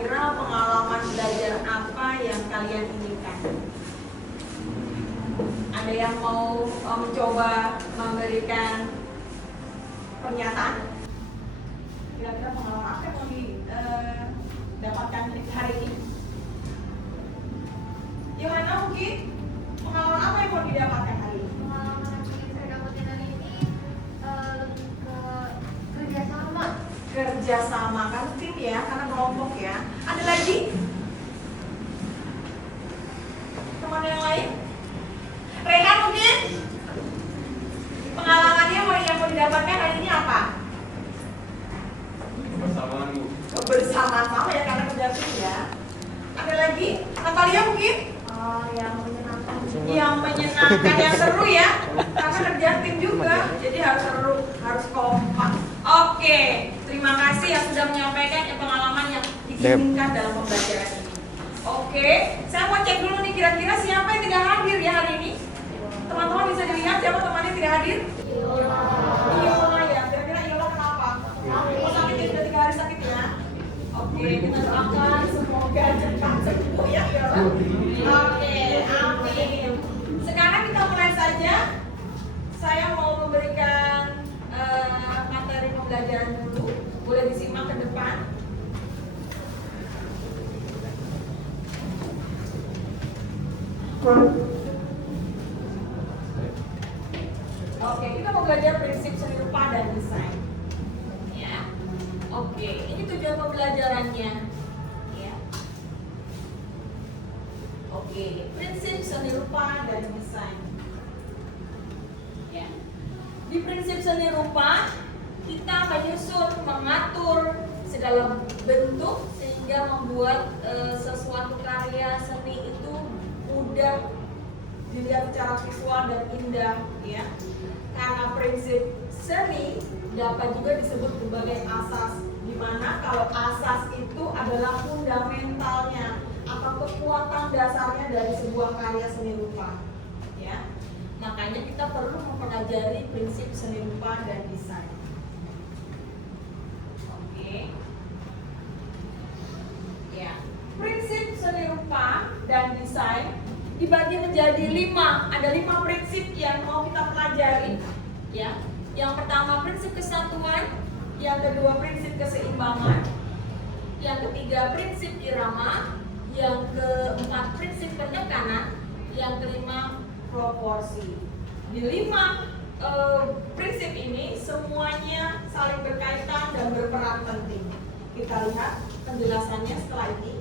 kira-kira pengalaman belajar apa yang kalian inginkan? Ada yang mau mencoba memberikan pernyataan? Kira-kira pengalaman apa yang mau didapatkan hari ini? Yohana mungkin pengalaman apa yang mau didapatkan hari ini? Pengalaman yang saya dapetin hari ini lebih ke kerjasama. Kerjasama, kan tim ya, karena kelompok ya. Ada lagi? Teman yang lain? Rehan mungkin? Pengalamannya yang mau didapatkan hari ini apa? Kebersamaan, Bu. Kebersamaan sama ya, karena kerja tim ya. Ada lagi? Natalia mungkin? Yang menyenangkan. Yang menyenangkan, yang seru ya, karena kerja tim juga, jadi harus seru, harus kompak. Oke, terima kasih yang sudah menyampaikan pengalaman yang diinginkan dalam pembelajaran ini. Oke, saya mau cek dulu nih kira-kira siapa yang tidak hadir ya hari ini. Teman-teman bisa dilihat siapa teman yang tidak hadir? Iola ya, kira-kira Iola kenapa? Oh sakit ya, sudah 3 hari sakit ya. Oke, kita doakan semoga cepat sembuh ya Iola. Oke, amin. Sekarang kita mulai saja. Saya mau memberikan materi pembelajaran dulu. Boleh disimak ke depan. Oke, kita mau belajar prinsip seni rupa dan desain. Ya. Oke, ini tujuan pembelajarannya. Ya. Oke, prinsip seni rupa dan desain. Ya. Di prinsip seni rupa, kita menyusun, mengatur segala bentuk sehingga membuat sesuatu karya seni itu mudah dilihat secara visual dan indah, ya. Karena prinsip seni dapat juga disebut sebagai asas, di mana kalau asas itu adalah fundamentalnya atau kekuatan dasarnya dari sebuah karya seni rupa, ya. Makanya kita perlu mempelajari prinsip seni rupa dan desain. Oke. Ya, prinsip seni rupa dan desain dibagi menjadi 5. Ada 5 prinsip yang mau kita pelajari, ya. Yang pertama prinsip kesatuan, yang kedua prinsip keseimbangan, yang ketiga prinsip irama, yang keempat prinsip penekanan, yang kelima proporsi. Di 5 prinsip ini semuanya saling berkaitan dan berperan penting. Kita lihat penjelasannya setelah ini.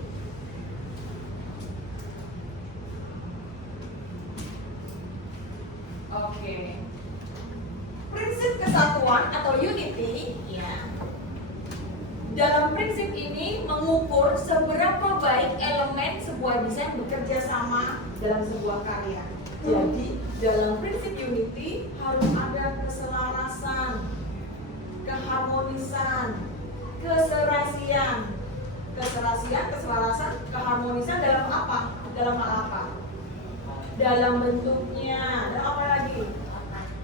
Oke. Prinsip kesatuan atau unity, ya. Dalam prinsip ini mengukur seberapa baik elemen sebuah desain bekerja sama dalam sebuah karya. Jadi, dalam prinsip unity harus ada keselarasan, keharmonisan, keserasian. Keselarasan, keharmonisan dalam apa? Dalam hal apa? Dalam bentuknya, dan apa lagi?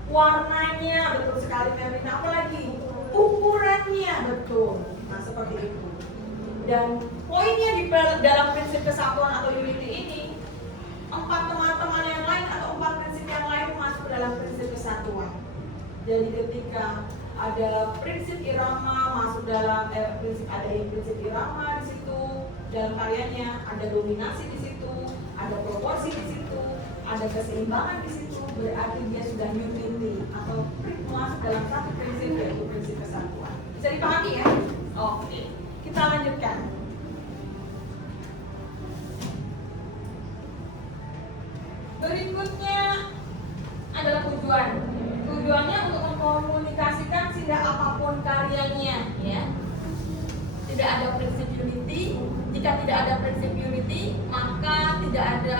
Warnanya, betul sekali Merlina. Apa lagi? Ukurannya, betul. Nah, seperti itu. Dan poinnya di dalam prinsip kesatuan atau unity ini, 4 teman-teman yang lain atau 4 prinsip yang lain masuk dalam prinsip kesatuan. Jadi ketika ada prinsip irama masuk dalam prinsip irama di situ dalam karyanya, ada dominasi di situ, ada proporsi di situ, ada keseimbangan di situ, berarti dia sudah unity atau masuk dalam satu prinsip, yaitu prinsip kesatuan. Bisa dipahami ya? Oke, kita lanjutkan. Berikutnya adalah tujuan. Tujuannya untuk mengkomunikasikan sehingga apapun karyanya, ya. Tidak ada prinsip unity. Jika tidak ada prinsip unity, maka tidak ada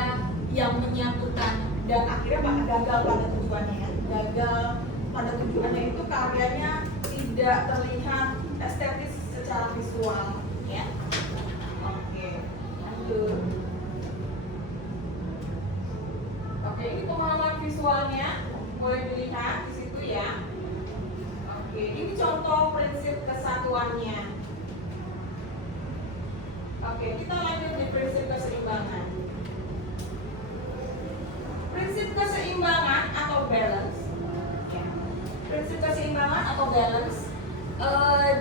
yang menyatukan dan akhirnya gagal pada tujuannya, ya. Gagal pada tujuannya itu karyanya tidak terlihat estetis secara visual, ya. Oke, lanjut. Oke, ini pemahaman visualnya boleh dilihat di situ ya. Oke, ini contoh prinsip kesatuannya. Oke, kita lanjut di prinsip keseimbangan. Prinsip keseimbangan atau balance. Prinsip keseimbangan atau balance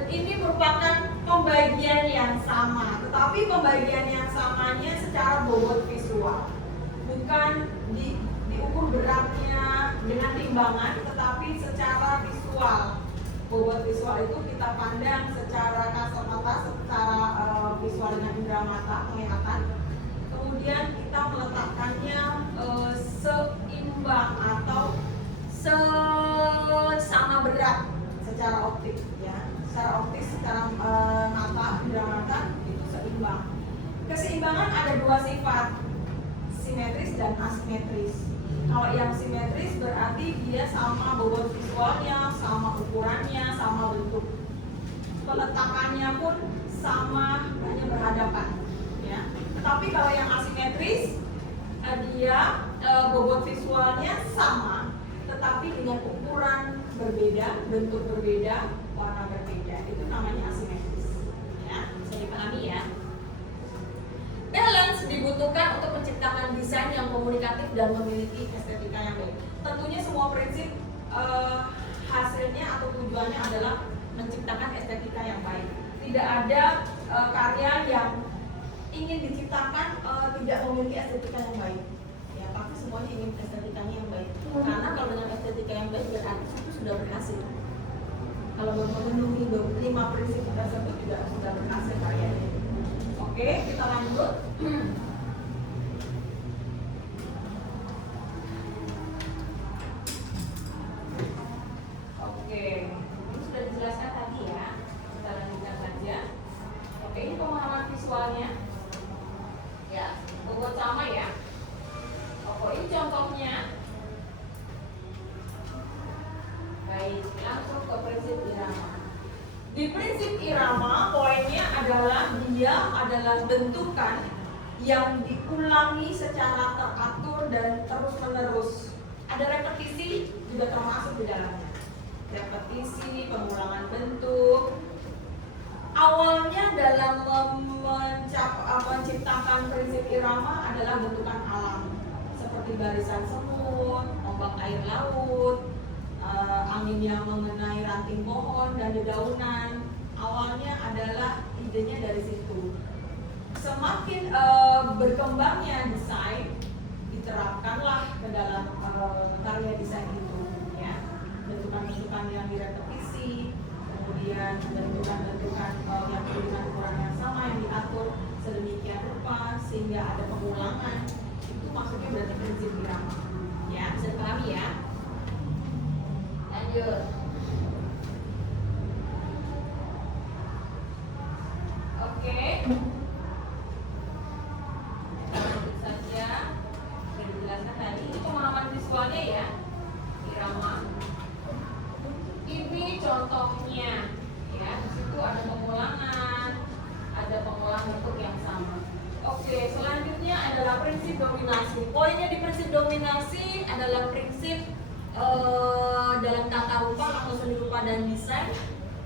ini merupakan pembagian yang sama, tetapi pembagian yang samanya secara bobot visual, bukan diukur beratnya dengan timbangan, tetapi secara visual. Bobot visual itu kita pandang secara kasat mata, secara visual dengan indera mata, penglihatan. Kemudian kita meletakkannya seimbang atau sama berat secara optik, ya. Secara optik, secara mata, indera mata itu seimbang. Keseimbangan ada dua sifat, simetris dan asimetris. Kalau yang simetris berarti dia sama bobot visualnya, sama ukurannya, sama bentuk peletakannya pun sama, hanya berhadapan, ya. Tetapi kalau yang asimetris dia bobot visualnya sama, tetapi dengan ukuran berbeda, bentuk berbeda, warna berbeda. Itu namanya asimetris, ya. Bisa dipahami, ya. Balance dibutuhkan untuk menciptakan desain yang komunikatif dan memiliki estetika yang baik. Tentunya semua prinsip hasilnya atau tujuannya adalah menciptakan estetika yang baik. Tidak ada karya yang ingin diciptakan tidak memiliki estetika yang baik. Ya, pasti semuanya ingin estetikanya yang baik. Karena kalau dengan estetika yang baik berarti itu sudah berhasil. Kalau memenuhi 5 prinsip tersebut juga sudah berhasil karyanya. Oke, kita lanjut. Oke, ini sudah dijelaskan tadi, ya. Kita lanjutkan saja. Oke, ini pemahaman visualnya. Ya, bobot sama, ya. Oke, ini contohnya. Baik, langsung ke prinsip irama. Di prinsip irama, poinnya adalah dia adalah bentukan yang diulangi secara teratur dan terus-menerus. Ada repetisi juga termasuk di dalamnya. Repetisi, pengulangan bentuk. Awalnya dalam menciptakan prinsip irama adalah bentukan alam, seperti barisan semut, ombak air laut, angin yang mengenai ranting pohon dan dedaunan. Awalnya adalah idenya dari situ. Semakin berkembangnya desain, diterapkanlah ke dalam karya desain itu, ya. Bentukan-bentukan yang direpetisi, kemudian bentukan-bentukan yang dengan ukuran yang sama yang diatur sedemikian rupa sehingga ada pengulangan. Itu maksudnya berarti prinsip irama, ya. Bisa dipahami, ya. Lanjut. Oke. Lanjut saja. Sudah dijelaskan tadi. Ini pemahaman visualnya, ya. Irama. Ini contohnya, ya. Di situ ada pengulangan, ada pengulangan bentuk yang sama. Oke, selanjutnya adalah prinsip dominasi. Poinnya di prinsip dominasi adalah prinsip dalam tata rupa atau seni rupa dan desain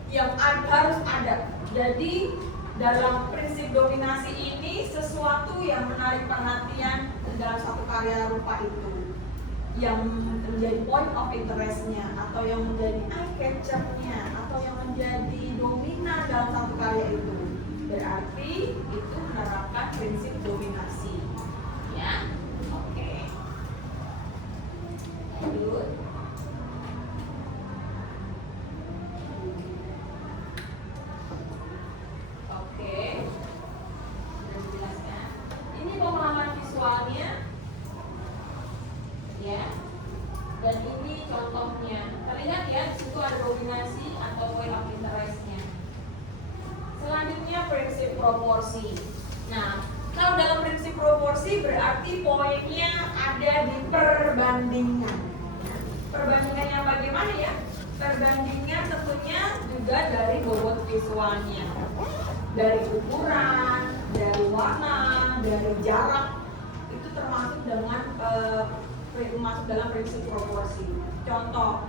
yang harus ada. Jadi dalam prinsip dominasi ini sesuatu yang menarik perhatian dalam satu karya rupa itu, yang menjadi point of interestnya atau yang menjadi eye catcher-nya atau yang menjadi dominan dalam satu karya itu, berarti itu menerapkan prinsip dominasi, ya. Oke. Lanjut. Oke. Sudah dijelaskan. Ini pemahaman visualnya, ya. Dan ini contohnya. Terlihat, ya, di situ ada dominasi atau point of interest-nya. Selanjutnya prinsip proporsi. Nah, kalau dalam prinsip proporsi berarti poinnya ada di perbandingan. Perbandingan yang bagaimana, ya? Perbandingan tentunya juga dari bobot visualnya, dari ukuran, dari warna, dari jarak. Itu termasuk dengan masuk dalam prinsip proporsi. Contoh,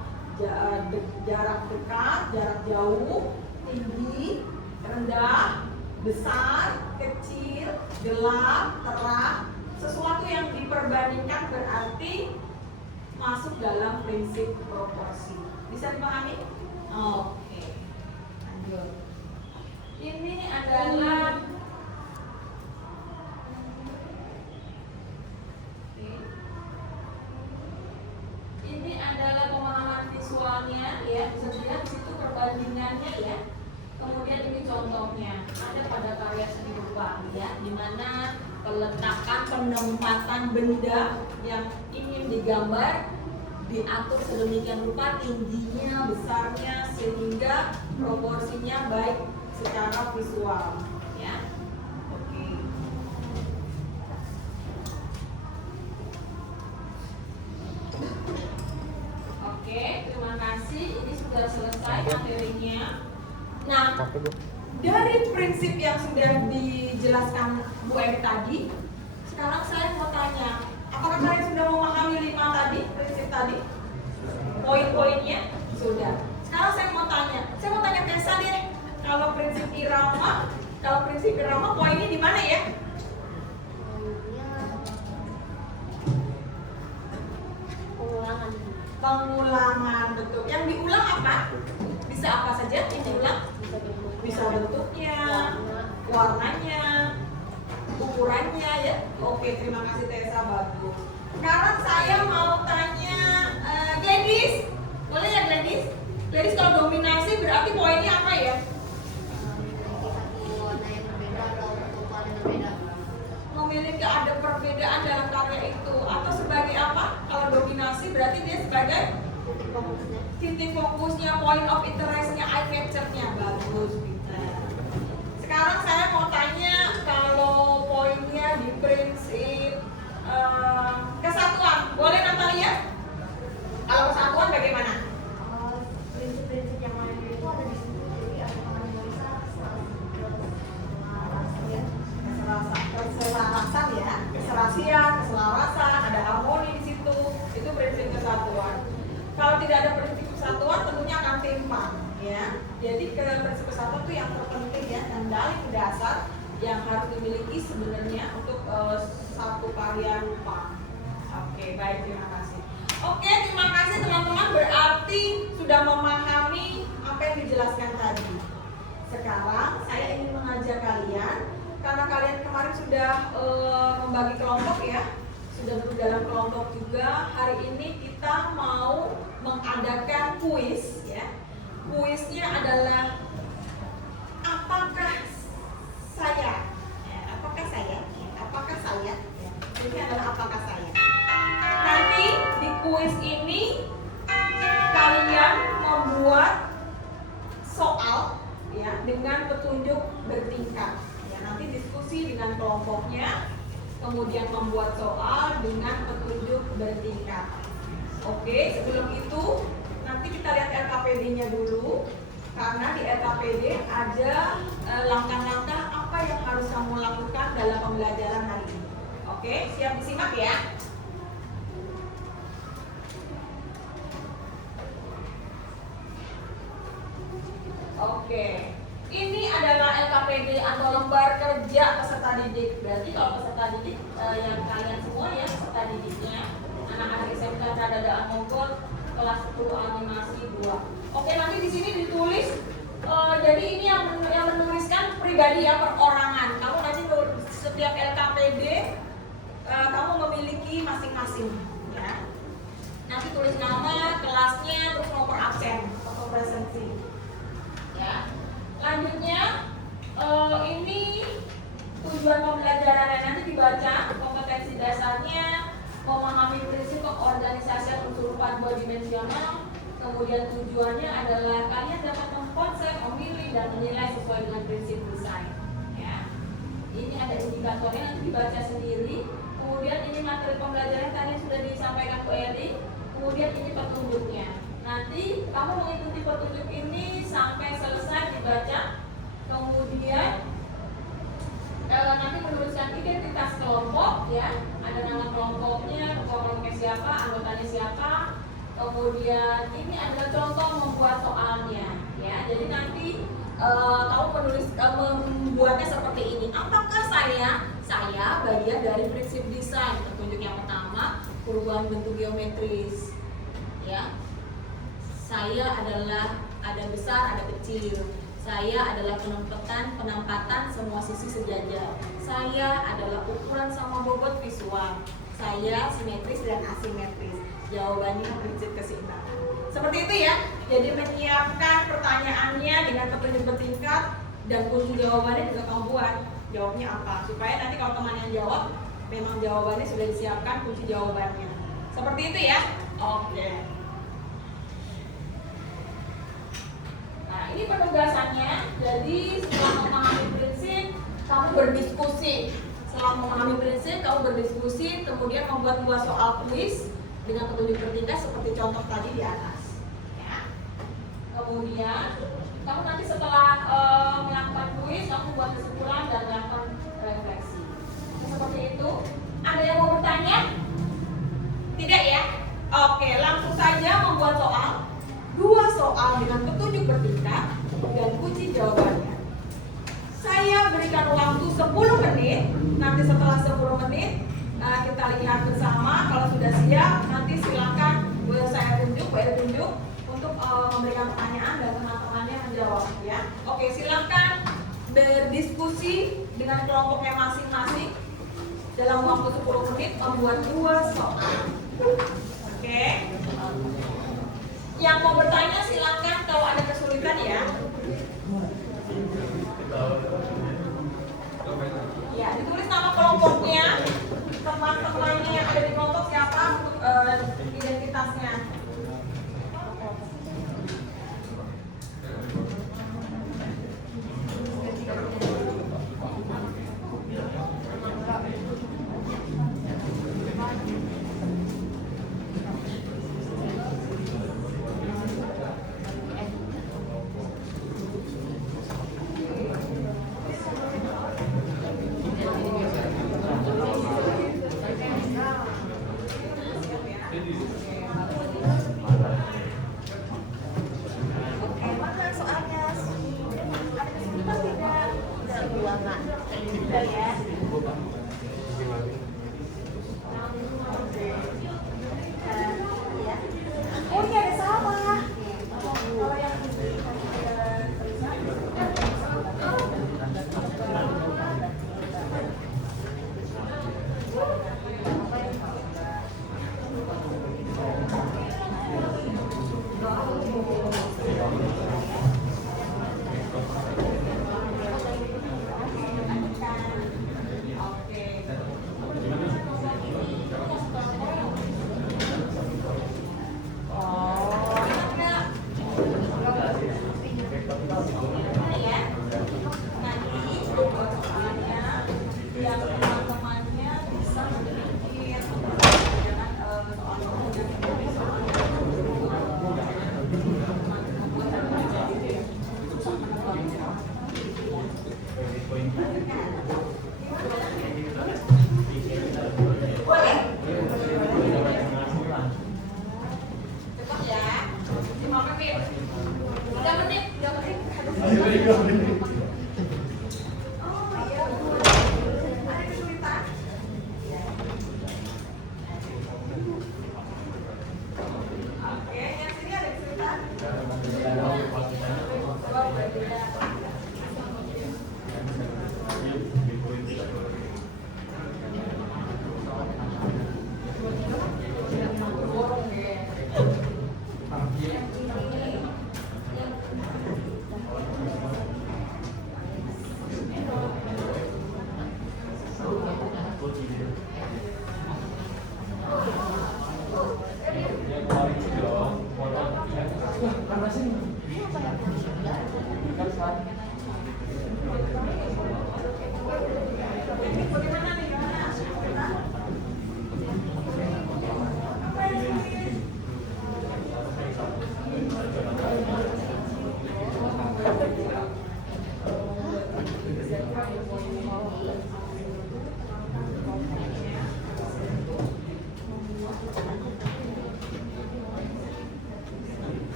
jarak dekat, jarak jauh, tinggi, rendah, besar, kecil, gelap, terang, sesuatu yang diperbandingkan berarti masuk dalam prinsip proporsi. Bisa dipahami? Oke. Lanjut. Ini adalah pemahaman visualnya ya. Bisa dilihat di situ perbandingannya ya. Kemudian ini contohnya ada pada karya seni rupa ya, di mana peletakan penempatan benda yang ingin digambar diatur sedemikian rupa tingginya, besarnya, sehingga proporsinya baik secara visual ya. Oke. Oke, terima kasih. Ini sudah selesai materinya. Nah, dari prinsip yang sudah dijelaskan Bu Eri tadi, sekarang saya mau tanya, apakah kalian sudah memahami 5 tadi, prinsip tadi? Poin-poinnya? Sudah. Sekarang saya mau tanya Tessa deh, kalau prinsip irama poinnya di mana ya? Pengulangan, betul. Yang diulang apa? Bisa apa saja yang diulang? Bisa bentuknya, warnanya, ukurannya ya. Oke, terima kasih Tessa, bagus. Sekarang saya mau tanya Gladys. Boleh ya Gladys? Gladys, kalau dominasi berarti poinnya apa ya? Memiliki ada perbedaan dalam karya itu, atau sebagai apa? Kalau dominasi berarti dia sebagai titik fokusnya, point of interestnya, eye catcher-nya. Bagus, Peter. Sekarang saya mau tanya, kalau poinnya di prinsip kesatuan, boleh Natalia? Kalau kesatuan bagaimana? Prinsip-prinsip yang lain itu ada di situ, jadi ada keselarasan ya, keserasian, keselarasan, ada harmoni di situ. Itu prinsip kesatuan. Kalau tidak ada prinsip kesatuan, tentunya akan timpang ya. Jadi prinsip kesatuan itu yang terpenting ya, dan dari dasar yang harus dimiliki sebenarnya untuk satu karya rupa. Oke, baik, terima kasih. Oke, terima kasih teman-teman, berarti sudah memahami apa yang dijelaskan tadi. Sekarang saya ingin mengajak kalian, karena kalian kemarin sudah membagi kelompok ya, sudah duduk dalam kelompok juga. Hari ini kita mau mengadakan kuis ya. Kuisnya adalah apakah saya? Ya, apakah saya? Ya, apakah saya? Ya, ini adalah apakah saya? Nanti di kuis ini kalian membuat soal ya dengan petunjuk bertingkat. Ya, nanti diskusi dengan kelompoknya, kemudian membuat soal dengan petunjuk bertingkat. Oke, sebelum itu nanti kita lihat LKPD-nya dulu, karena di LKPD ada langkah-langkah apa yang harus kamu lakukan dalam pembelajaran hari ini. Oke, siap disimak ya. Oke, ini adalah LKPD atau lembar kerja peserta didik. Berarti kalau peserta didik yang kalian semua ya, peserta didiknya anak-anak SMK Cadadaan Mogot kelas 10 animasi 2. Oke, nanti di sini ditulis jadi ini yang menuliskan pribadi ya, perorangan. Kamu nanti setiap LKPD kamu memiliki masing-masing ya. Nanti tulis nama, kelasnya, terus nomor absen atau presensi. Ya. Lanjutnya ini tujuan pembelajarannya, nanti dibaca kompetensi dasarnya, memahami prinsip keorganisasian unsur rupa 2 dimensional. Kemudian tujuannya adalah kalian dapat mengkonsep, memilih dan menilai sesuai dengan prinsip desain. Ya. Ini ada indikatornya, nanti dibaca sendiri. Kemudian ini materi pembelajaran tadi sudah disampaikan Bu Eri. Kemudian ini petunjuknya. Nanti kamu mengikuti petunjuk ini sampai selesai dibaca. Kemudian nanti menuliskan identitas kelompok ya. Ada nama kelompoknya, ketua kelompoknya siapa, anggotanya siapa. Kemudian ini adalah contoh membuat soalnya ya. Jadi nanti kamu membuatnya seperti ini. Apakah saya Saya bagian dari prinsip desain. Petunjuk yang pertama, perubahan bentuk geometris. Ya. Saya adalah ada besar, ada kecil. Saya adalah penampatan semua sisi sejajar. Saya adalah ukuran sama bobot visual. Saya simetris dan asimetris. Jawabannya prinsip keseimbangan. Seperti itu ya. Jadi menyiapkan pertanyaannya dengan petunjuk bertingkat dan kunci jawabannya juga kamu buat. Jawabnya apa? Supaya nanti kalau teman yang jawab, memang jawabannya sudah disiapkan kunci jawabannya. Seperti itu ya. Oke. Nah, ini penugasannya. Jadi setelah memahami prinsip, kamu berdiskusi. Setelah memahami prinsip, kamu berdiskusi, kemudian membuat 2 soal kuis dengan petunjuk bertingkat seperti contoh tadi di atas. Ya. Kemudian kamu nanti setelah melakukan kuis, kamu buat kesimpulan dan melakukan refleksi. Seperti itu. Ada yang mau bertanya? Tidak ya? Oke, langsung saja membuat soal. 2 soal dengan petunjuk bertingkat dan kunci jawabannya. Saya berikan waktu 10 menit. Nanti setelah 10 menit kita lihat bersama. Kalau sudah siap, nanti silakan saya tunjuk untuk memberikan pertanyaan dan teman-temannya menjawab ya. Oke, silakan berdiskusi dengan kelompoknya masing-masing dalam waktu 10 menit membuat 2 soal. Oke. Yang mau bertanya silakan kalau ada kesulitan ya. Ya, ditulis nama kelompoknya, teman-temannya yang ada di kelompok siapa untuk identitasnya. Oh ini ada salah. Kalau yang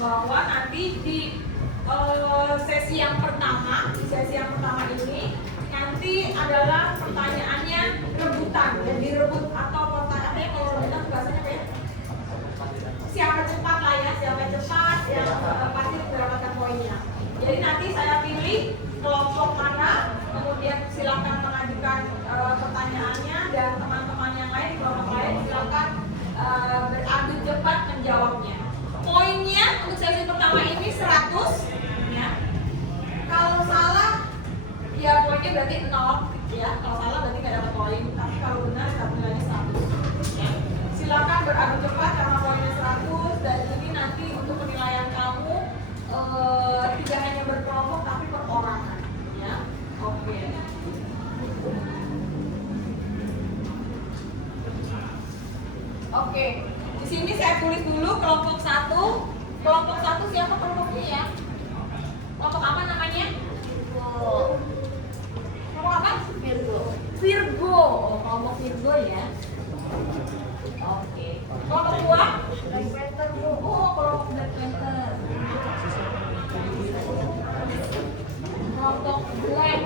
bahwa nanti di sesi yang pertama, ini nanti adalah pertanyaannya rebutan, jadi rebut atau pertanyaannya kalau rebutan bahasanya apa ya? Siapa cepat lah ya, siapa cepat yang pasti mendapatkan poinnya. Jadi nanti saya pilih kelompok mana, kemudian silakan mengajukan pertanyaannya dan teman-teman yang lain, kelompok lain silakan beradu cepat menjawabnya. Poinnya untuk sesi pertama ini 100 ya. Kalau salah ya poinnya berarti 0 ya. Kalau salah berarti nggak dapat poin, tapi kalau benar dapat nilainya 100 ya. Silakan beradu cepat karena poinnya 100 dan ini nanti untuk penilaian kamu tidak hanya berkelompok tapi perorangan ya. Oke. Oke. Di sini saya tulis dulu kelompok 1. Kelompok 1 siapa kelompoknya ya? Kelompok apa namanya? Kelompok apa? Virgo. Oh, kelompok Virgo ya. Oke. Kelompok 2? Black Panther. Oh, kelompok Black Panther. Kelompok Black.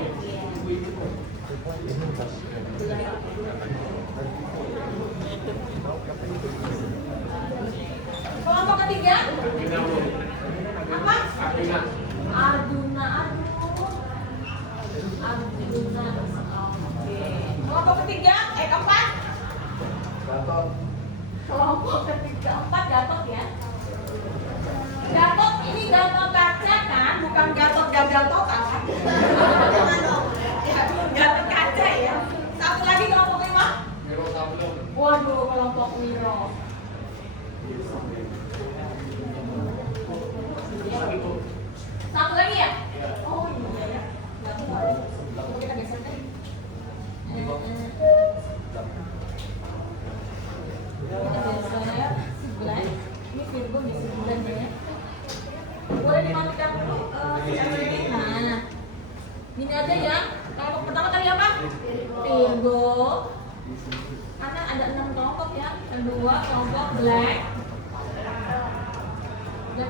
Kelompok ketiga? Apa? Arjuna. Oke. Kelompok ketiga? Keempat? Gatot. Kelompok ketiga 4 Gatot ya. Gatot ini Gatot kaca kan, bukan Gatot gagal total kan? Ya, Gatot kaca ya. Satu lagi kelompok 5? Miro Sablon. Waduh, kelompok Miro. Satu lagi ya? Oh iya ya. Kita geser deh. Sebelah. Ini Virgo di sebelah ya. Boleh dimatikan dulu ini. Nah, ini aja ya. Kelompok pertama tadi apa? Virgo. Karena ada 6 kelompok ya. Kedua kelompok Black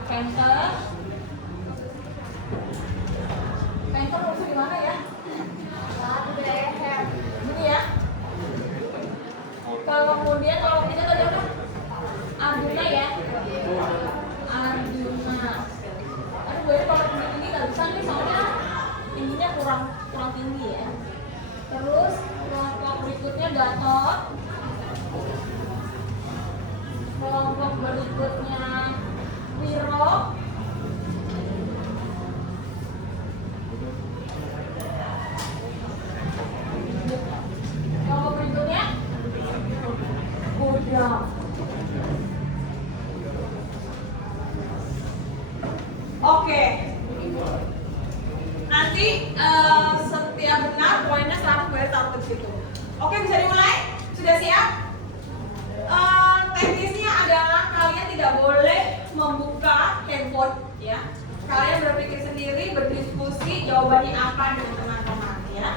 Panther. Panther musuh di mana ya? Ini ya. Kemudian kalau kita tadi apa? Arjuna ya. Arjuna. Aduh, gue kalau tinggi nggak bisa nih soalnya tingginya kurang tinggi ya. Terus kelompok berikutnya Gatot. Kelompok berikutnya Miro. Kelompok berikutnya Buddha. Oke. Nanti setiap benar poinnya 100 boleh taruh ke situ. Oke, bisa dimulai? Sudah siap? Teknisnya adalah kalian tidak boleh membuka handphone ya. Kalian berpikir sendiri, berdiskusi jawabannya apa dengan teman-teman ya.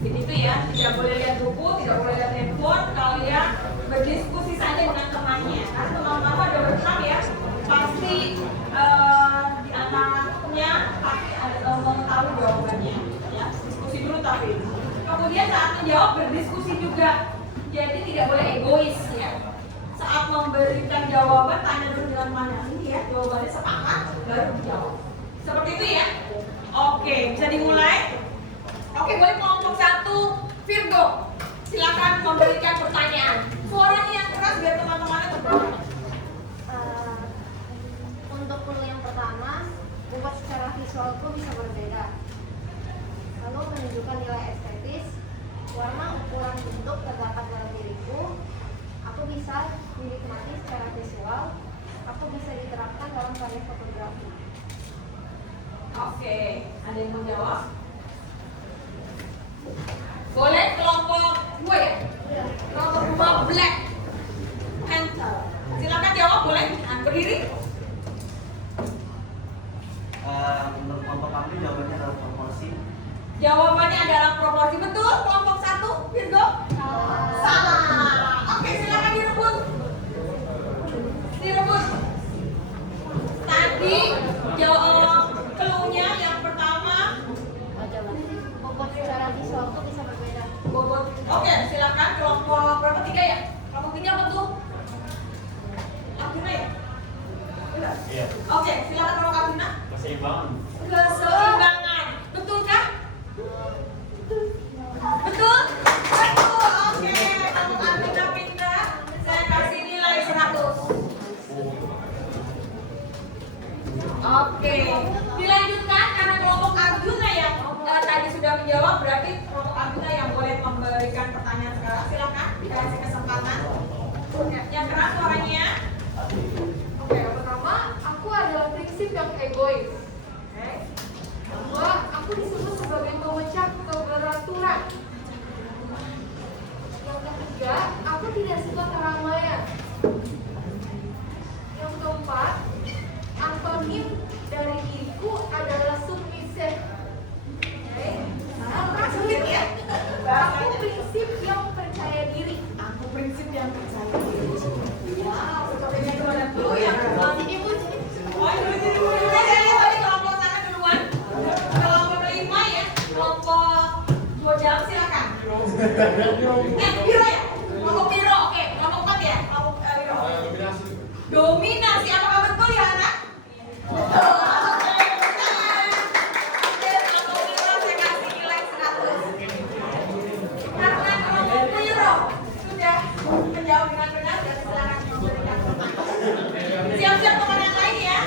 Begitu ya, tidak boleh lihat buku, tidak boleh lihat handphone, kalian berdiskusi saja dengan temannya. Karena teman-teman ada berenam ya, pasti di antaranya pasti ada mengetahui jawabannya ya. Diskusi dulu tapi. Kemudian saat menjawab berdiskusi juga. Jadi tidak boleh egois ya. Saat memberikan jawaban tanya dulu dengan mana ini ya, jawabannya sepakat baru dijawab. Seperti itu ya. Oke, bisa dimulai. Oke, boleh kelompok 1 Virgo. Silakan memberikan pertanyaan. Suaranya yang keras biar teman-temannya terbangun. Untuk clue yang pertama, bobot secara visualku bisa berbeda. Lalu menunjukkan nilai estetis, warna, ukuran, bentuk terdapat dalam diriku. Aku bisa dinikmati secara visual. Aku bisa diterapkan dalam karya fotografi. Oke, ada yang mau jawab? Boleh kelompok 2 ya? Kelompok 2 Black Panther. Silakan jawab, boleh? Berdiri. Menurut kelompok kami jawabannya adalah proporsi. Jawabannya adalah proporsi. Betul, kelompok 1 Virgo? Salah. Oke, silakan direbut. Direbut. Jawab clue-nya yang pertama. Bobot secara visualku bisa berbeda. Bobot. Oke, silakan kelompok berapa? 3 ya? Kelompok 3 apa tuh? Aguna ya? Benar? Iya. Oke, silakan kelompok Aguna. Keseimbangan. Keseimbangan. Betulkah? Betul? Betul. Oke, kelompok Aguna pindah. Saya kasih nilai 100. Oke, dilanjutkan karena kelompok Arjuna yang tadi sudah menjawab, berarti kelompok Arjuna yang boleh memberikan pertanyaan sekarang. Silakan dikasih kesempatan. Yang keras suaranya. Oke, yang pertama, aku adalah prinsip yang egois. Oke. Kedua, aku disebut sebagai pemecah keberaturan. Yang ketiga, aku tidak suka keramaian. Yang keempat, antonim dari diriku adalah submissive. Oke. Sulit ya? Aku prinsip yang percaya diri. Aku prinsip yang percaya diri. Wow, sepertinya itu ada dulu yang dipuji. Oh, dulu. Saya tadi kelompok sana duluan. Kelompok kelima ya. Kelompok Bojang silakan. Biro ya? Kelompok Biro, oke. Kelompok 4 ya? Kelompok Biro. Dominasi. Dominasi, apakah betul ya anak? Betul. Oke, kelompok Biro saya kasih nilai 100. Karena kelompok Biro sudah menjawab dengan benar, dan silakan memberikan pertanyaan. Siap-siap teman yang lain ya.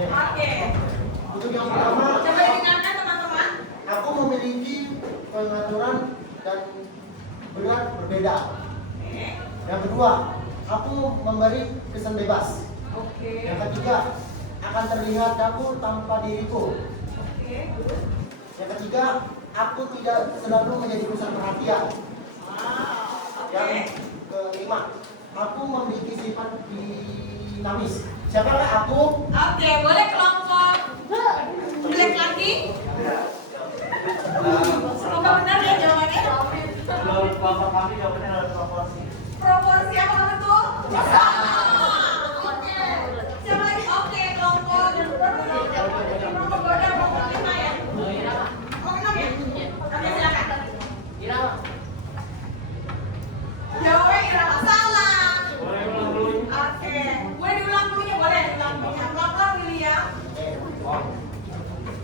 Oke. Untuk yang pertama, Coba didengarkan teman-teman. aku memiliki pengaturan dan berat berbeda. Oke. Yang kedua, aku memberi kesan bebas. Oke. Yang ketiga, akan terlihat kabur tanpa diriku. Oke. Yang ketiga, aku tidak selalu menjadi pusat perhatian. Wow. Yang Oke. kelima, aku memiliki sifat dinamis. Siapakah aku? Oke, boleh kelompok black lagi? Semoga benar ya jawabannya. Kalau kelompok kami jawabannya adalah proporsi. Proporsi apa betul? Sama. Oke. Siapa lagi? Oke, kelompok Godam, kelompok 5 ya? Kelompok 6 ya? Oke, silakan. Jawabnya Irama. Salah. Boleh ulang dulu. Oke. Boleh diulang dulunya? Boleh diulang dulunya. Pelan-pelan William.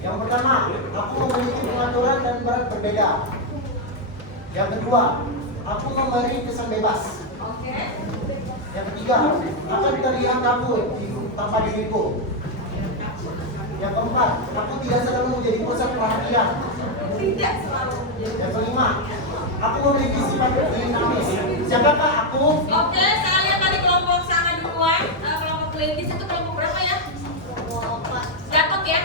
Yang pertama, aku memiliki pengaturan dan berat berbeda. Yang kedua, aku memberi kesan bebas. Oke. Yang ketiga, akan terlihat kabur tanpa diriku. Yang keempat, aku tidak selalu menjadi pusat perhatian. Tidak selalu menjadi. Yang kelima, aku memiliki sifat dinamis. Siapakah aku? Oke, saya lihat tadi kelompok sana duluan. Kelompok ladies itu kelompok berapa ya? Gatot ya?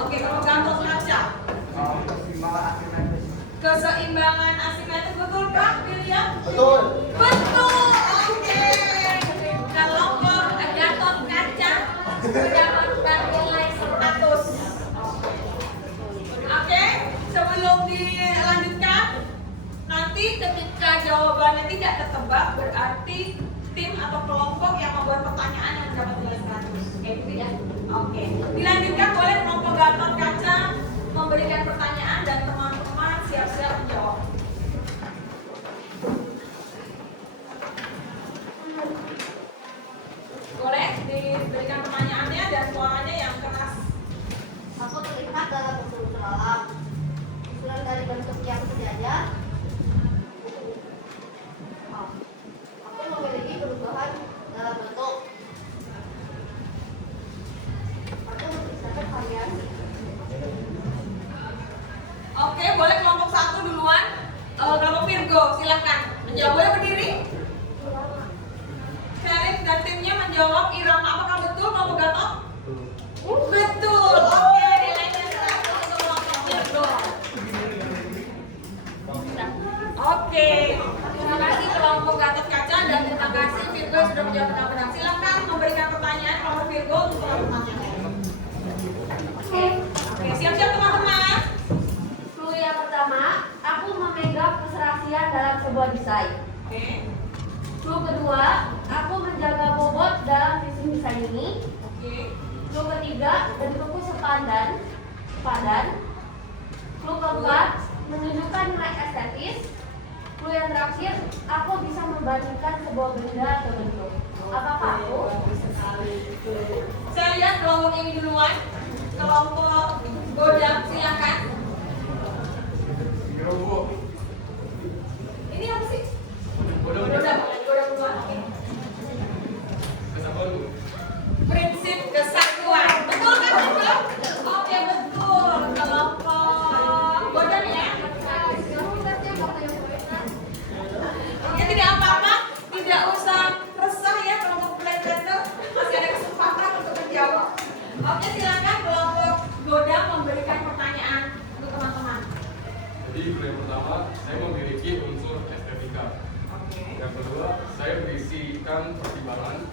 Oke, kelompok Gatot kaca. Keseimbangan asimetris betul kah, William? Betul. Betul. Oke. Kelompok Gatot kaca mendapatkan nilai 100. Oke, sebelum dilanjutkan, nanti ketika jawabannya tidak tertebak, berarti tim atau kelompok yang membuat pertanyaan yang mendapat nilai 100. Oke, gitu ya. Oke. Dilanjutkan, boleh kelompok Gatot kaca memberikan pertanyaan dan teman-teman siap-siap menjawab. Boleh diberikan pertanyaannya dan suaranya yang keras. Aku terlihat dalam unsur alam. Usulan dari bentuk yang sejajar. Aku memiliki perubahan dalam bentuk. Aku menciptakan variasi. Oke, boleh kelompok 1 duluan. Kelompok Virgo, silakan menjawab. Boleh berdiri? Sherif dan timnya menjawab irama. Apakah betul kelompok Gatot? Betul. Oke, nilainya 100 untuk kelompok Virgo. Oke, terima kasih kelompok Gatot kaca dan terima kasih Virgo yang sudah menjawab dengan benar. Silakan memberikan pertanyaan kelompok Virgo untuk pertanyaan. Oke, siap-siap teman-teman. Clue yang pertama, aku memegang keserasian dalam sebuah desain. Oke. Clue kedua, aku menjaga bobot dalam sistem desain ini. Oke. Clue ketiga, bentukku sepadan. Clue keempat, menunjukkan nilai estetis. Clue yang terakhir, aku bisa membandingkan sebuah benda atau bentuk. Apakah aku? Saya lihat kelompok ini duluan. Kelompok Godam, silakan. Gerobok. Ini apa sih? Godam. Godam duluan. Oke. Kesatuan. Prinsip kesatuan. Betul kan betul? Oke betul. Kelompok Godam ya. Oke, tidak apa-apa. Tidak usah resah ya kelompok Black Panther. Masih ada kesempatan untuk menjawab. Oke, silakan kelompok Godam memberikan pertanyaan untuk teman-teman. Jadi yang pertama, saya memiliki unsur estetika. Oke. Yang kedua, saya berisikan pertimbangan.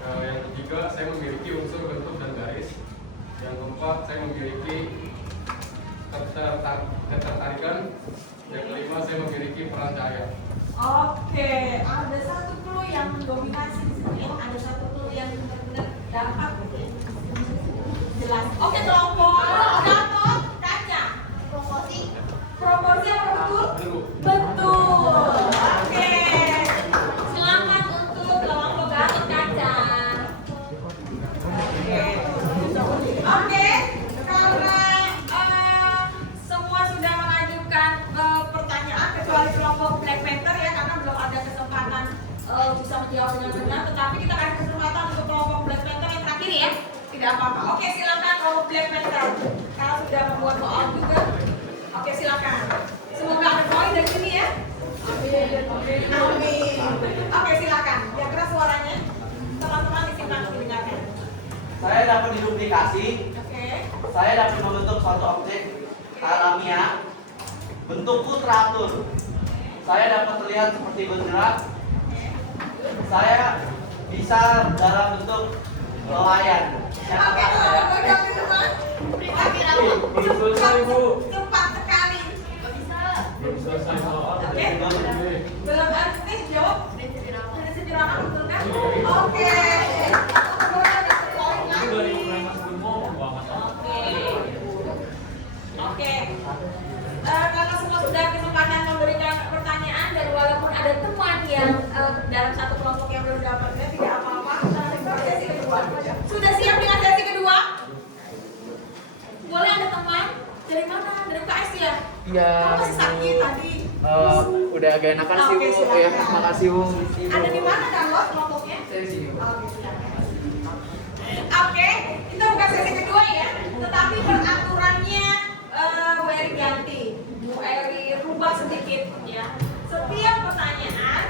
Yang ketiga, saya memiliki unsur bentuk dan garis. Yang keempat, saya memiliki ketertarikan. Yang kelima, saya memiliki peran cahaya. Oke, ada satu clue yang mendominasi di sini. Ada satu clue yang benar-benar dapat jelas. Oke, kelompok Gatot kaca. Proporsi apa betul? Betul. Oke. Selamat untuk kelompok Gatot kaca. Oke, karena semua sudah mengajukan pertanyaan kecuali kelompok Black Panther ya, karena belum ada kesempatan bisa menjawab dengan benar. Tetapi kita kasih kesempatan untuk kelompok Black Panther yang terakhir ya. Tidak apa-apa. Oke, silakan kelompok Black Panther. Kalau sudah membuat soal juga. Oke, silakan. Semoga ada poin dari sini ya. Amin. Oke, silakan. Yang keras suaranya. Teman-teman disimak mendengarkan. Saya dapat diduplikasi. Oke. Saya dapat membentuk suatu objek alamiah. Bentukku teratur. Saya dapat terlihat seperti bergerak. Saya bisa dalam bentuk layar. Oke, kalau Godam di rumah. Belum selesai, Bu. Cepat sekali. Belum selesai soal. Oke. Belum arti jawab. Prinsip irama betul kan? Oke. Godam dapat poin lagi. Oke. Karena semua sudah kesempatan memberikan pertanyaan dan walaupun ada teman yang dalam satu kelompok yang belum dapatnya, tidak apa-apa. Sesi kedua. Sudah siap dengan sesi kedua? Boleh ada teman? Dari mana? Dari UKS ya? Iya. Kamu masih sakit tadi? Udah agak enakan sih, Oke, Bu. silakan. Ya, makasih, Bu. Ada di mana Carlos kelompoknya? Saya di sini, Bu. Oke, silakan. Oke, kita buka sesi kedua ya. Tetapi peraturannya Bu Eri ganti. Bu Eri rubah sedikit ya. Setiap pertanyaan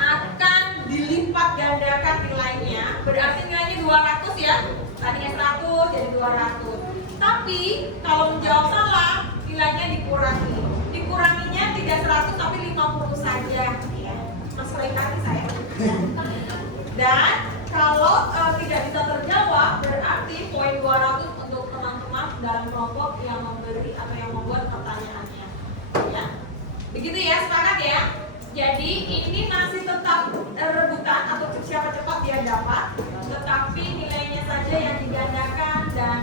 akan dilipat gandakan nilainya. Berarti nilainya 200 ya. Tadinya 100 jadi 200. Tapi kalau menjawab salah, nilainya dikurangi. Dikuranginya tidak 100 tapi 50 saja ya. Sesuai hati saya. Dan kalau tidak bisa terjawab, berarti poin 200 untuk teman-teman dalam kelompok yang memberi atau yang membuat pertanyaannya. Ya. Begitu ya, sepakat ya? Jadi ini masih tetap rebutan atau siapa cepat dia dapat, tetapi nilainya saja yang digandakan dan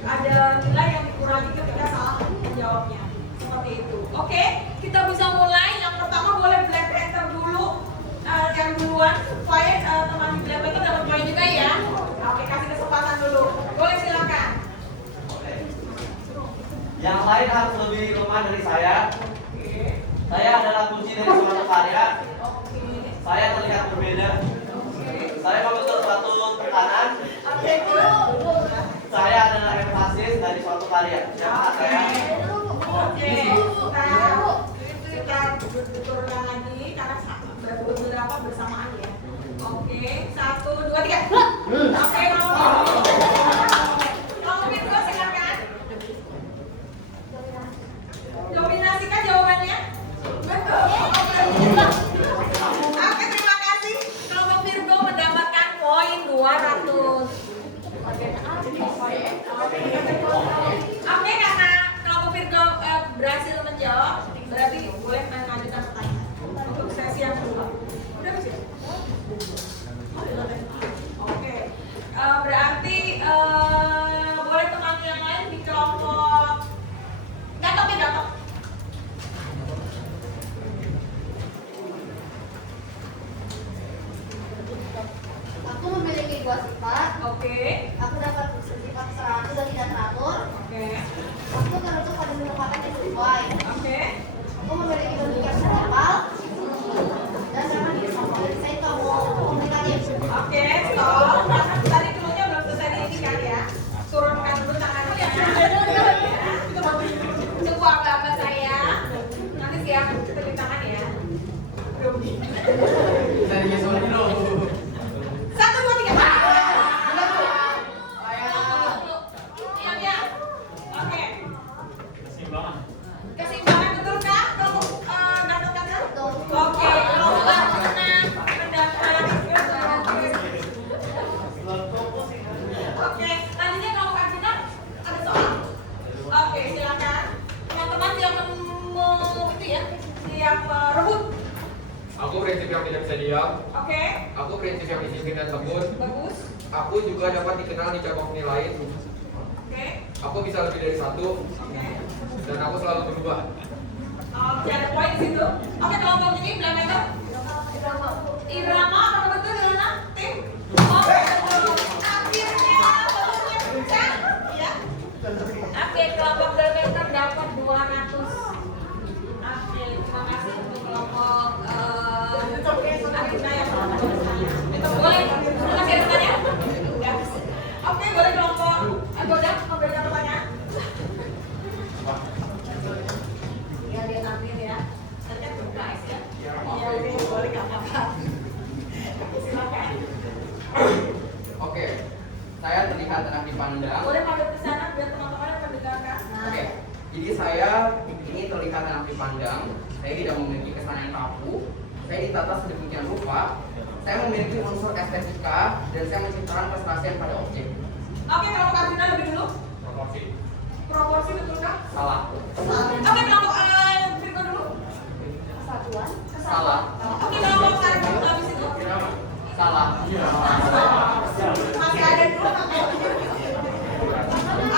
ada nilai yang dikurangi ketika salah menjawabnya. Seperti itu. Oke, kita bisa mulai. Yang pertama boleh Black Panther dulu. Yang duluan supaya teman Black Panther dapat poin juga ya. Oke, kasih kesempatan dulu. Boleh silakan. Oke. Yang lain harus lebih lemah dari saya. Saya adalah kunci dari suatu karya. Saya terlihat berbeda. Saya membentuk suatu tekanan. Oke, Saya adalah emphasis dari suatu karya. Siapa saya? Oke, kita turunkan lagi karena beberapa bersamaan ya. Oke, 1, 2, 3. Oke, nomor 2 silakan. Dominasikah jawabannya? Betul. Oke, terima kasih. Kelompok Virgo mendapatkan poin 200. Oke, karena kelompok Virgo berhasil menjawab, berarti boleh mengajukan pertanyaan untuk sesi yang kedua. Udah bisa? Berarti boleh teman yang lain di kelompok gatok ya gatok. Aku memiliki dua sifat. Oke. Aku dapat bersifat teratur dan tidak teratur. Oke. Aku terbentuk pada merupakan yang sesuai. Oke. Aku memiliki bentuk yang netral dan dapat disampaikan. Saya tahu komunikatif. Oke, stop. Karena tadi dulunya belum selesai ini kan ya. Turunkan dulu tangannya. Ya. Tunggu apa saya. Nanti siap tepuk tangan ya. Tadinya soalnya dong. 1, 2, 3. Diam ya. Oke. Keseimbangan betul kah? Kelompok gatot kaca? Oke, kelompok menang pendapat. Oke, tadinya kalau Kak Gina ada soal. Oke, silakan. Teman-teman siap mau itu ya, siap rebut. Aku prinsip yang tidak bisa diam. Oke, Aku prinsip yang disiplin dan tekun. bagus. Aku juga dapat dikenal di cabang nilai. Oke, Aku bisa lebih dari satu. oke. Dan aku selalu berubah. Oke, ada poin di situ. Oke, kelompok ini bilang itu. Irama, apa betul Irama? Tim? Oke, betul. Akhirnya telurnya pecah. Ya. Oke, kelompok Delmeter dapat 200. Oke, terima kasih untuk kelompok Arina yang boleh kasih pertanyaan? Ya. Oke, boleh kelompok Goda memberikan pertanyaan? Ya, dia tampil ya. Tadi kan guys ya. Iya, oke, boleh nggak apa-apa. Silakan. Oke, saya terlihat enak dipandang. Boleh madep ke sana biar teman-teman yang mendengarkan. Oke, jadi saya ini terlihat enak dipandang. Saya tidak memiliki kesan yang kaku. Saya ditata sedemikian rupa. Saya memiliki unsur estetika dan saya menciptakan keserasian pada objek. Oke, kelompok Arina lebih dulu. Proporsi. Proporsi betulkah? Salah. Oke, kelompok Virgo dulu. Kesatuan. Salah. Oke, kelompok Sarah dulu habis itu. Salah. Masih ada dulu.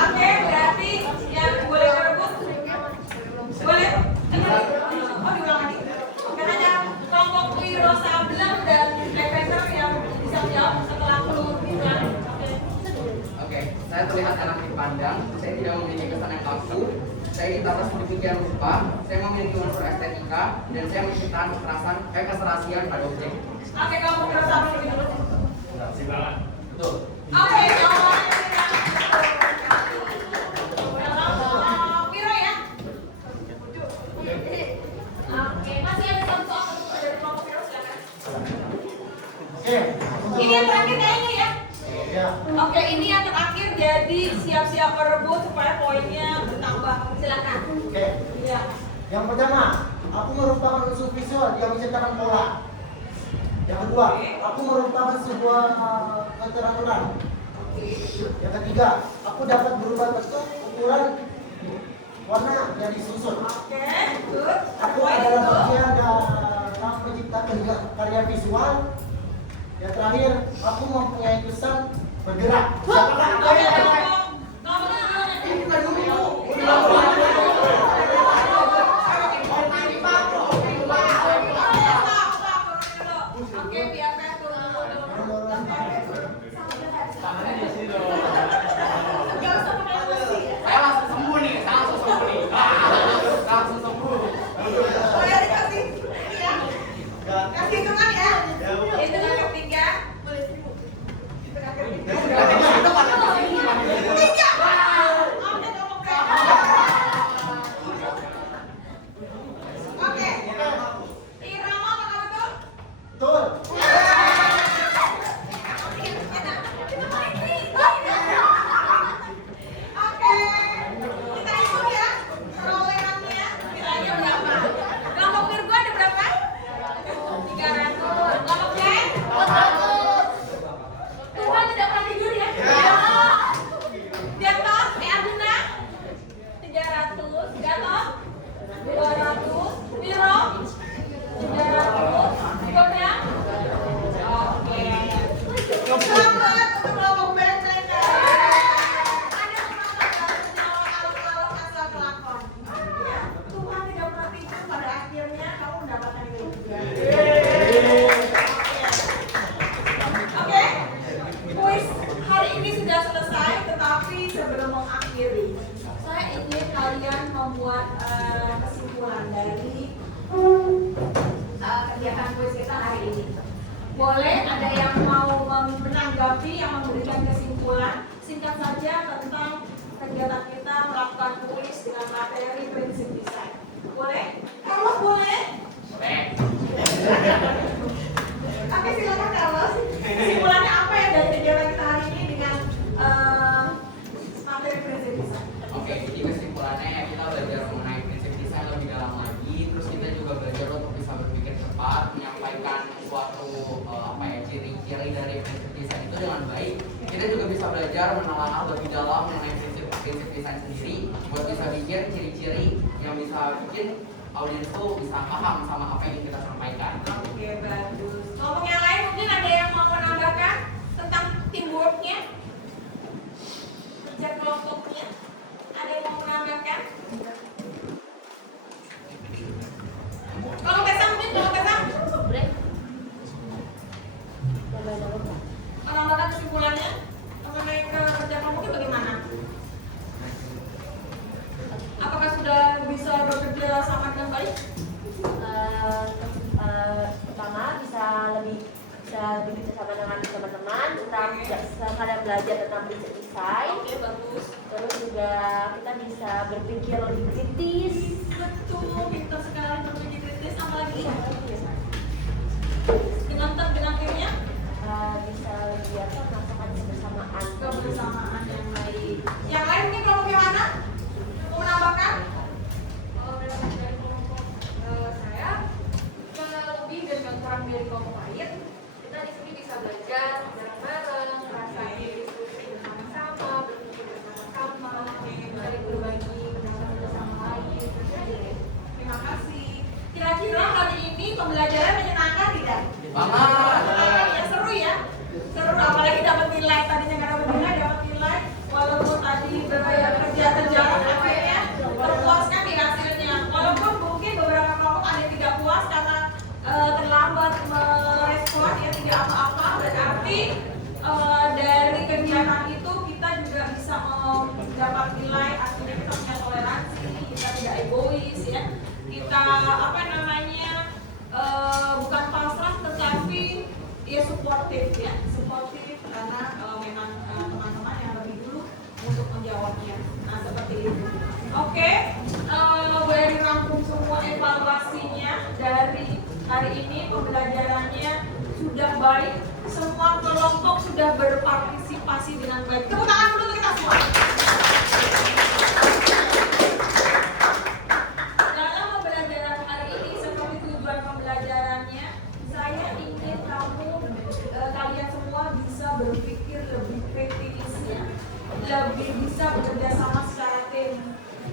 Oke, berarti yang boleh berebut boleh. Oh, diulang lagi. Katanya kelompok Wiro Sableng dan Lavender yang bisa jawab setelah peluru diulang. Oke, saya terlihat enak dipandang. Saya tidak memiliki kesan yang kaku. Saya ditata sedemikian rupa. Saya memiliki unsur estetika dan saya menciptakan keserasian pada objek. Oke, kelompok Wiro Sableng lebih dulu. Betul. Oke, jawabannya Wiro ya. Oke, masih ada satu soal dari kelompok Wiro, silakan. Oke. Ini yang terakhir kayaknya ya. Ya. Oke, ini yang terakhir jadi siap-siap berebut supaya poinnya bertambah. Silakan. Oke. Iya. Yang pertama, aku merupakan unsur visual yang menciptakan pola. Yang kedua, aku merupakan sebuah keteraturan. Yang ketiga, aku dapat berubah bentuk, ukuran, warna yang disusun. Oke, good. Aku Poin adalah itu. bagian dalam menciptakan karya visual. Yang terakhir, aku mempunyai kesan bergerak. Siapakah aku? Oke, kelompok dulu. Oke, biar saya turun dulu. Gak usah pakai emosi. Saya langsung sembuh nih. Langsung sembuh. Oh ya, dikasih ini ya. Kasih hitungan ya. Hitungan ketiga. Hitungan ketiga. Boleh ada yang mau menanggapi, yang memberikan kesimpulan singkat saja tentang kegiatan kita melakukan kuis dengan materi prinsip desain. Boleh? Carlos boleh? Oke, silakan Carlos. Kesimpulannya apa ya dari kegiatan kita hari ini dengan materi prinsip desain? Oke, jadi kesimpulannya ya kita belajar mengenai prinsip desain lebih dalam lagi. Terus kita juga belajar untuk bisa berpikir cepat, menyampaikan suatu ciri-ciri dari prinsip desain itu dengan baik. Kita juga bisa belajar menelaah lebih dalam mengenai prinsip desain sendiri, buat bisa bikin ciri-ciri yang bisa bikin audiens tuh bisa paham sama apa yang ingin kita sampaikan. Oke, bagus. Kelompok yang lain mungkin ada yang mau menambahkan tentang teamworknya, kerja kelompoknya. Ada yang mau menambahkan? Kalau Tessa mungkin, kalau Tessa menambahkan kesimpulannya mengenai kerja kelompoknya bagaimana? Apakah sudah bisa bekerja sama dengan baik? Pertama bisa lebih bekerja sama dengan teman-teman tentang sekadar belajar tentang prinsip desain. Oke, bagus. Terus juga kita bisa berpikir lebih kritis. Betul, pintar sekali berpikir kritis. Apalagi dengan akhirnya Bisa lebih merasakan kebersamaan. kebersamaan yang baik. Yang lain mungkin kelompok yang mana? Mau menambahkan? Kalau dari kelompok saya, yang lebih dan yang kurang dari kelompok lain, kita di sini bisa belajar bareng-bareng, ngerasain diskusi bersama-sama, berpikir bersama-sama, saling berbagi bersama lain. Terima kasih. Kira-kira hari ini pembelajaran menyenangkan tidak? Banget. Ya seru ya. Seru, apalagi dapat nilai. Tadinya nggak dapat nilai. Walaupun tadi kerja terjalan akhirnya terpuaskan di hasilnya. Walaupun mungkin beberapa kelompok ada yang tidak puas karena terlambat merespon ya tidak apa-apa. Berarti dari kegiatan itu kita juga bisa mendapat nilai. Artinya kita punya toleransi, kita tidak egois ya. Kita bukan pasrah tetapi ya suportif karena memang teman-teman yang lebih dulu untuk menjawabnya. Nah seperti itu. Oke, boleh dirangkum semua evaluasinya dari hari ini. Pembelajarannya sudah baik, semua kelompok sudah berpartisipasi dengan baik. Tepuk tangan dulu untuk kita semua. Dalam pembelajaran hari ini seperti tujuan pembelajarannya, saya ingin kalian semua bisa berpikir lebih kritis ya, lebih bisa bekerja sama secara tim.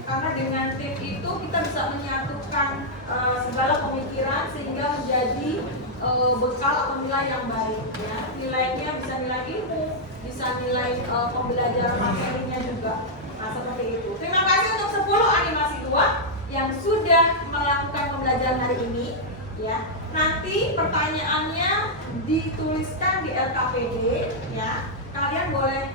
Karena dengan tim itu kita bisa menyatukan segala pemikiran sehingga menjadi bekal atau nilai yang baik ya. Nilainya bisa nilai ilmu, bisa nilai pembelajaran materinya juga. Nah seperti itu. Terima kasih untuk 10 animasi 2 yang sudah melakukan pembelajaran hari ini ya. Nanti pertanyaannya dituliskan di LKPD ya. Kalian boleh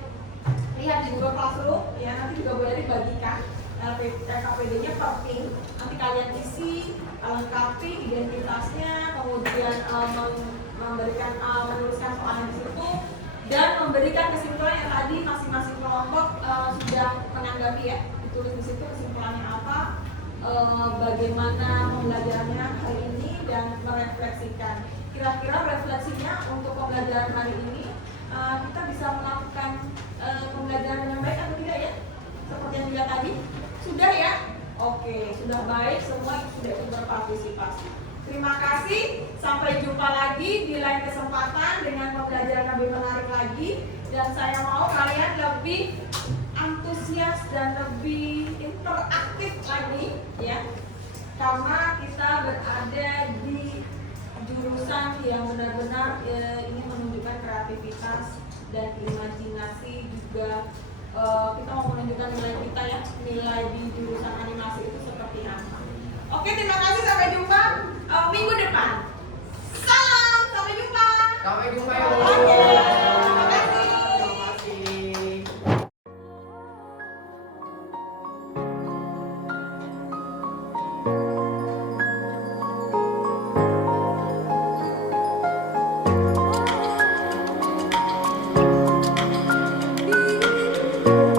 lihat di Google Classroom ya. Nanti juga boleh dibagikan LKPD-nya per tim. Nanti kalian isi, lengkapi identitasnya, kemudian menuliskan soalnya di situ dan memberikan kesimpulan yang tadi masing-masing kelompok sudah menanggapi ya. Ditulis di situ kesimpulannya apa, bagaimana pembelajarannya hari ini dan merefleksikan. Kira-kira refleksinya untuk pembelajaran hari ini kita bisa melakukan pembelajaran yang baik atau tidak ya? Seperti yang dilihat tadi, sudah ya? Oke, sudah baik, semua sudah ikut berpartisipasi. Terima kasih, sampai jumpa lagi di lain kesempatan dengan pembelajaran lebih menarik lagi. Dan saya mau kalian lebih antusias dan lebih interaktif lagi ya. Karena kita berada di jurusan yang benar-benar ingin menunjukkan kreativitas dan imajinasi juga. Kita mau menunjukkan nilai kita ya, nilai di jurusan animasi itu seperti apa. Oke, terima kasih, sampai jumpa minggu depan. Salam, sampai jumpa. Sampai jumpa ya. Oke. Thank you.